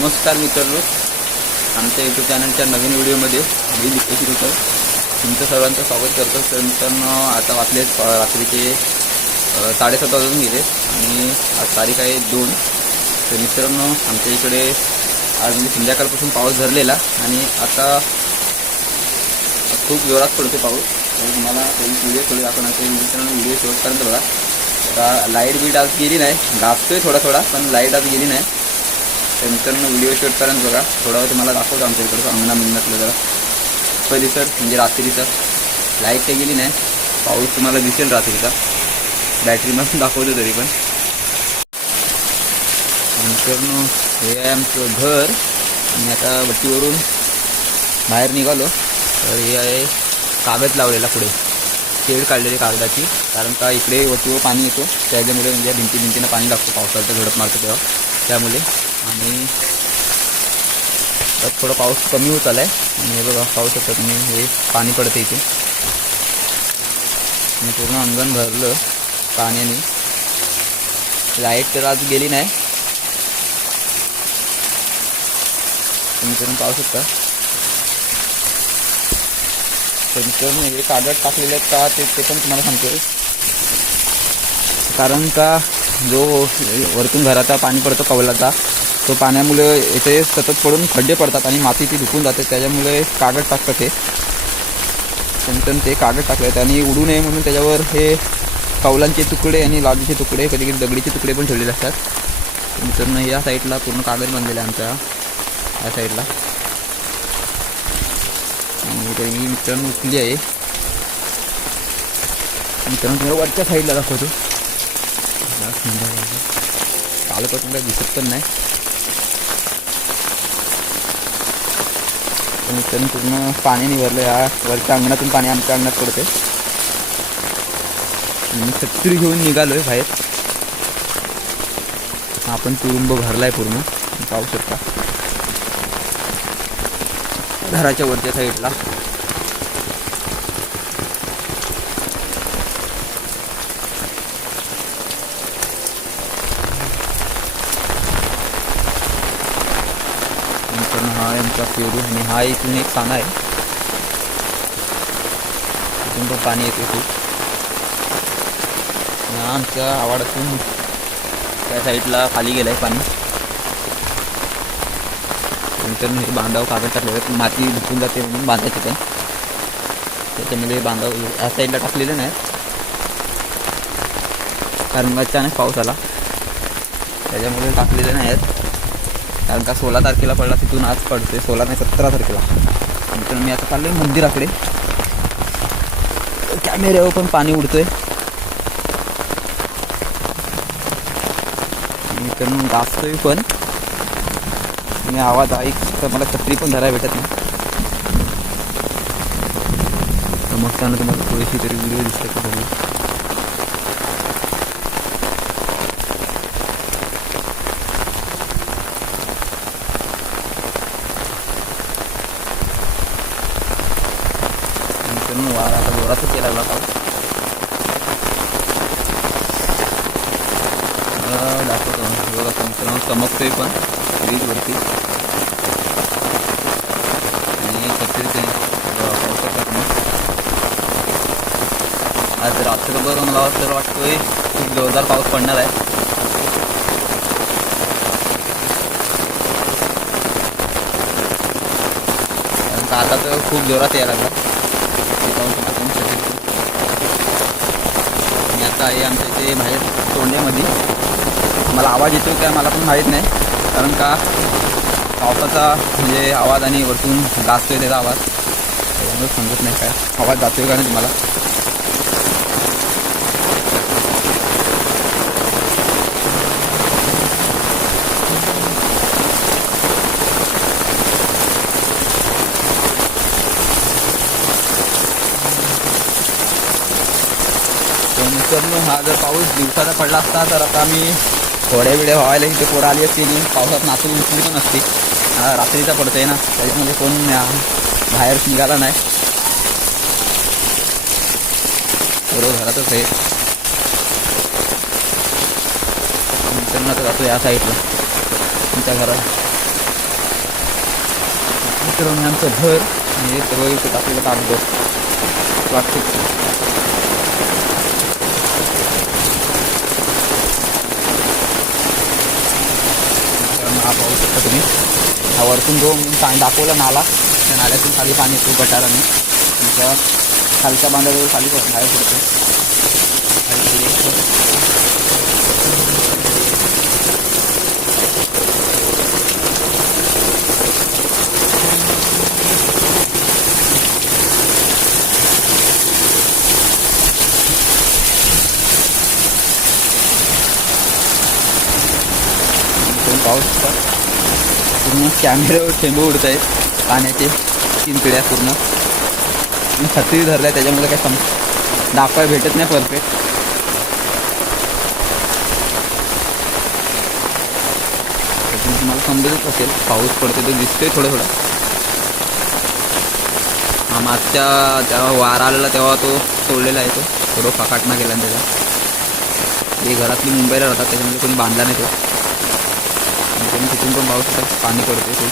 नमस्कार मित्रांनो, आमच्या यूट्यूब चॅनलच्या नवीन व्हिडिओमध्ये मी दीपेश शिरोडकर तुमचं सर्वांचं स्वागत करतो. तर मित्रांनो, आता वाचले रात्रीचे 7:30 वाजून गेले आणि आज तारीख आहे 2. तर मित्रांनो, आमच्या इकडे आज म्हणजे संध्याकाळपासून पाऊस धरलेला आणि आता खूप जोरात पडतो पाऊस. तर तुम्हाला काही व्हिडिओ थोडे दाखवणार ते मित्रांनो, व्हिडिओ शेवटपर्यंत बघा. आता लाईट बीट आज गेली नाही, गाजतोय थोडा पण लाईट आज गेली नाही. तर मित्रांनो, व्हिडिओ शेवटपर्यंत बघा. थोडा वेळ तुम्हाला दाखवतो आमच्या इकडचं अंगणातलं जरा परिसर, म्हणजे रात्रीचा. लाईट काही गेली नाही, पाऊस तुम्हाला दिसेल रात्रीचा. बॅटरीमधून दाखवतो तरी पण. मित्रांनो, हे आहे आमचं घर आणि आता वट्टीवरून बाहेर निघालो. तर हे आहे कागद लावलेला, पुढे शेड काढलेली कागदाची, कारण का इकडे वटीवर पाणी येतो त्याच्यामुळे, म्हणजे भिंतीनं पाणी लागतं पावसाळ्यात झडप मारतं तेव्हा, त्यामुळे. आणि थोडा पाऊस कमी होत आला आहे आणि हे बघा पाऊस शकता तुम्ही, हे पाणी पडतं इथे आणि पूर्ण अंगण भरलं पाण्याने. लाईट तर आज गेली नाही, तुम्ही करून पाहू शकता. तर मित्रांनो, हे कागद टाकलेले आहेत का ते पण तुम्हाला सांगतो. कारण का जो वरतून घराचा पाणी पडतो कौलाचा, तो पाण्यामुळे इथे सतत पडून खड्डे पडतात आणि माती ती धुकून जाते, त्याच्यामुळे कागद टाकतात. ते नंतर ते कागद टाकले आहेत आणि उडू नये म्हणून त्याच्यावर हे कौलांचे तुकडे आणि लादूचे तुकडे, कधी कधी दगडीचे तुकडे पण ठेवलेले असतात. मित्रांनो, या साईडला पूर्ण कागद बांधलेला आहे आमच्या या साईडला. आणि तरी मी मित्रांनो उठली आहे. मित्रांनो, तुम्हाला वरच्या साईडला दाखवतो. कालपासून काही दिसत पण नाही. मित्रांनो, पूर्ण पाण्याने भरलं. या वरच्या अंगणातून पाणी आमच्या अंगणात पडते. मी छत्री घेऊन निघालो आहे बाहेर. आपण तुरुंब भरलाय पूर्ण, पाहू शकता घराच्या वरच्या साईडला. हा आमचा पेरू आणि हा इथून एक काना आहे, इथून पण पाणी येते खूप. आमच्या आवाडातून त्या साईडला खाली गेलं आहे पाणी. नंतर हे बांधाव कागद टाकलेले आहेत, माती धुकून जाते म्हणून बांधायचे, पण त्याच्यामध्ये बांधाव या साईडला टाकलेले नाही, कारण अचानक पाऊस आला त्याच्यामुळे टाकलेले नाही आहेत. कारण का 16 तारखेला पडला, तिथून आज पडते 16 नाही 17 तारखेला. नंतर मी आता चाललोय मंदिराकडे. कॅमेऱ्यावर पण पाणी उडतोय. मित्रांनो, गाजतोय पण मी आवाज ऐक, मला छत्री पण धरायला भेटत नाही. मग त्यानं तुम्हाला थोडीशी तरी व्हिडिओ दिसते का बघू. वारा आता जोरातच केला लागला पाऊस. दाखवतो बघा मित्रांनो, चमकतोय पण फ्रीजवरती आणि छत्रीचे पाऊस करतात. आज रात्रभर मला तर वाटतोय खूप जोरदार पाऊस पडणार आहे. कारण का आता तर खूप जोरात यायला लागला. आणि आता आहे आमच्या इथे बाहेर तोंड्यामध्ये. मला आवाज येतो काय मला पण माहीत नाही, कारण का पावसाचा म्हणजे आवाज आणि वरतून गाजतोय त्याचा आवाज, त्याच्यामुळे समजत नाही काय आवाज जातोय का नाही तुम्हाला. मित्रांनो, हा जर पाऊस दिवसाचा पडला असता तर आता मी थोड्या वेळ व्हायला इथे पोरं आली असती, पावसात नाचून उठली पण असती. रात्रीचा पडतोय ना, त्याच्यामध्ये कोण बाहेर निघाला नाही, बरोबर घरातच आहे. मित्रांनो, आता जातो या साईडला तुमच्या घरात. मित्रांनो आमचं घर आणि हे सर्व इथे टाकलेलं कागद प्लास्टिकचं. हा पाहू शकता तुम्ही, हा वरतून जो पाणी दाखवला नाला, त्या नाल्यातून खाली पाणी येतो गटाराने, त्या खालच्या बांधाजवळ खाली बाहेर पडतो. पाऊस पूर्ण कॅमेऱ्यावर थेंब उडत आहेत पाण्याचे, 3 पिढ्या पूर्ण. छत्री धरल्या त्याच्यामुळे काय दाखवायला भेटत नाही परफेक्ट. तुम्हाला समजतच असेल पाऊस पडते तो दिसतोय थोडं थोडं. हा मागच्या तेव्हा वारा आलेला तेव्हा तो सोडलेला आहे, तो थोडं फाकाटना गेला त्याला. हे घरातली मुंबईला राहतात त्याच्यामध्ये कोणी बांधला नाही तो. तिथून पण पाऊस पाणी पडते खूप.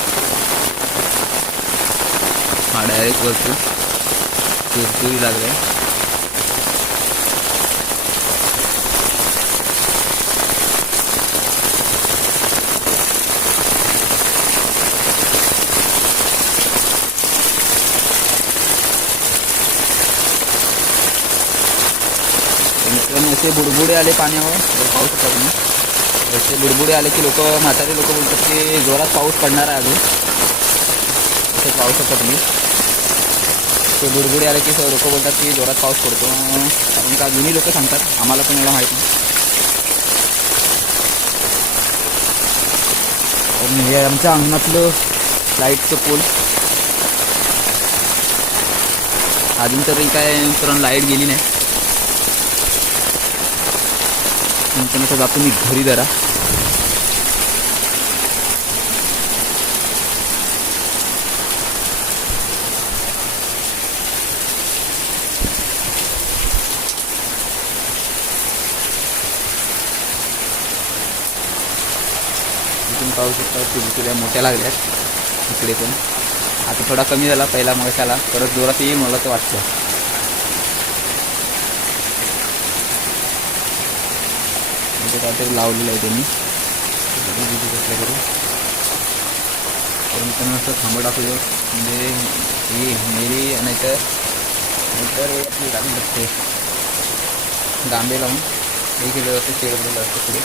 हा डायरेक्ट वरती चुरचुरी लागलाय. असे बुडबुडे आले पाण्यावर पाहू शकता तुम्ही. असे बुडबुडे आले की म्हातारे लोक बोलतात की जोरात पाऊस पडणार आहे अजून. असं पाहू शकता तुम्ही, ते बुडबुडे आले की लोक बोलतात की जोरात पाऊस पडतो. कारण का जुनी लोक सांगतात, आम्हाला पण एवढं माहीत नाही. हे आमच्या अंगणातलं लाईटचं पोल. अजून तरी काय मित्रांनो लाईट गेली नाही. नंतर जातो मी घरी जरा. इथून पाहू शकता चिरचिऱ्या मोठ्या लागल्यात इकडे पण. आता थोडा कमी झाला पहिला मगाशाला, परत जोरात येईल मला तर वाटतं. इथे काहीतरी लावलेलं आहे त्यांनी करू पण त्यांना असं थांबा टाकलं म्हणजे ही मेरी नाहीतर आपली टाकून शकते. गांबे लावून हे केलं जातं, शेडवलेलं असतं पुढे.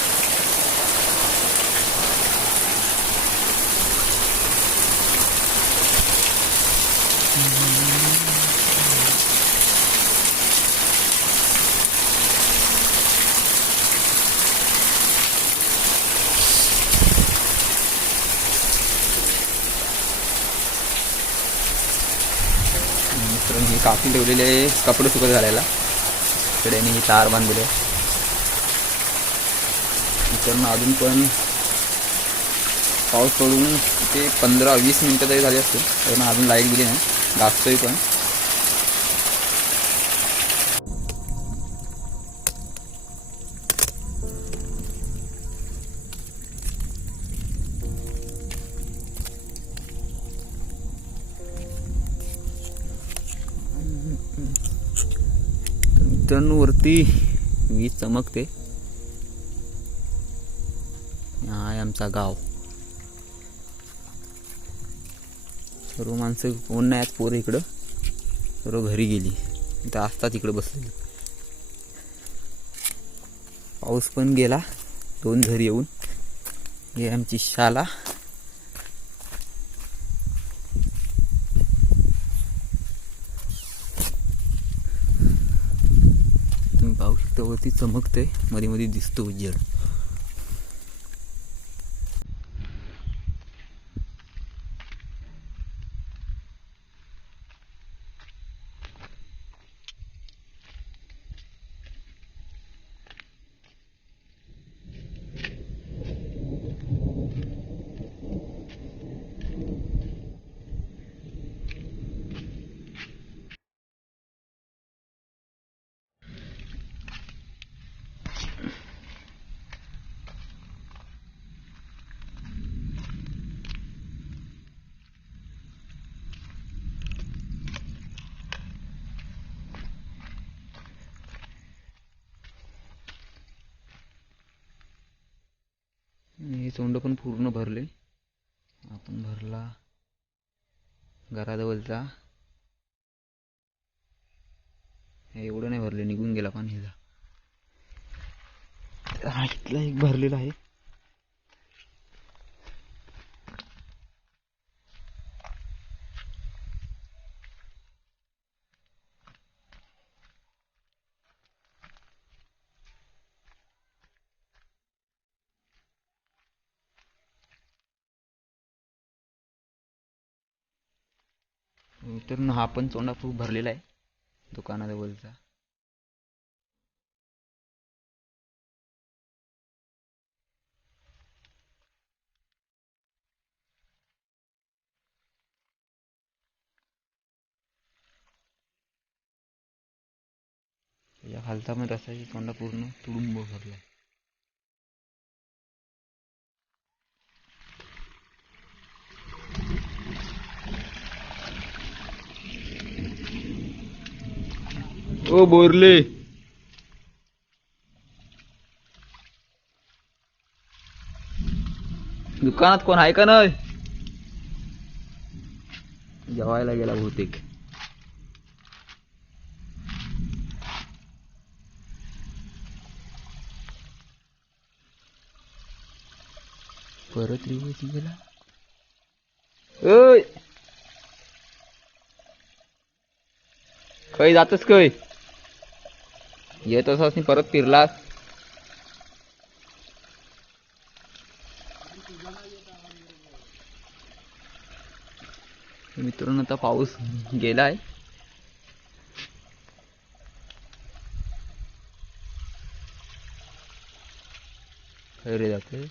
ही कापी ठेवलेले कपडे सुकत घालायला. इकडे ही तार बांधलेले. इकडनं अजून पण पाऊस पडून ते 15-20 मिनटं तरी झाली असतील, पण अजून लाईट गेली नाही. गाजतोय पण. वरती वीज चमकते. हा आहे आमचा गाव. सर्व माणसं कोण नाही आहेत, पोरं इकडं सर्व घरी गेली. इथं असतात इकडं बसलेली. पाऊस पण गेला 2 घरी येऊन. हे आमची शाला. पाहू शकता वरती चमकते, मध्ये मध्ये दिसतो उजेड. सोंड पण पूर्ण भरले. आपण भरला घराजवळचा. हे एवढं नाही भरले, निघून गेला पाणी. इथला एक भरलेला आहे. तर हा पण चोंडा खूप भरलेला आहे दुकानाजवळचा. या खालचा पण रस्त्याची चोंडा पूर्ण तुडुंब भरला. ओ बोरले, दुकानात कोण आहे का नाही? जेवायला गेला बहुतेक. परत रिवर्स गेला. ओय, काही जातस काय? येत असं परत फिरलास. मित्रांनो आता पाऊस गेलाय. खैरे जाते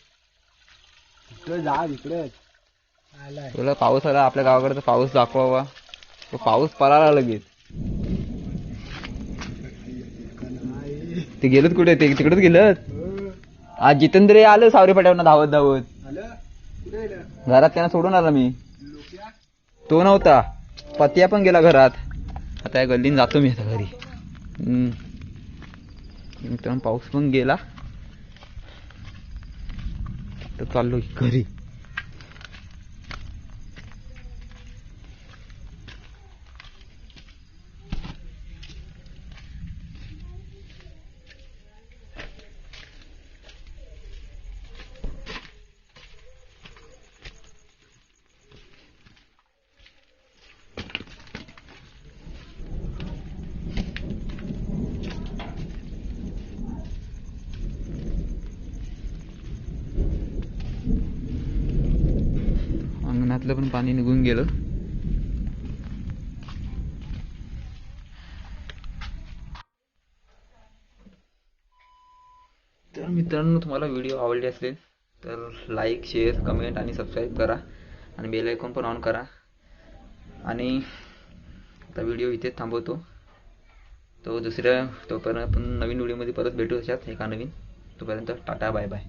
तुला पाऊस आला. आपल्या गावाकडचा पाऊस दाखवावा. तो पाऊस पळाला लगेच. ते गेलत कुठे? ते तिकडेच गेलत. आज जितेंद्र आलं सावरी पट्यावरनं धावत धावत. घरात त्यांना सोडून आला मी. तो नव्हता. पतिया पण गेला घरात. आता या गल्लीन जातो मी आता घरी. मित्रांनो पाऊस पण गेला. तर चाललो घरी. अंगणातलं पण पाणी निघून गेलं. तर मित्रांनो तुम्हाला व्हिडिओ आवडले असेल तर लाईक, शेअर, कमेंट आणि सबस्क्राईब करा आणि बेल आयकॉन पण ऑन करा. आणि आता व्हिडिओ इथेच थांबवतो. तोपर्यंत आपण नवीन व्हिडिओमध्ये परत भेटू. अशाच एका नवीन. तोपर्यंत टाटा, बाय बाय.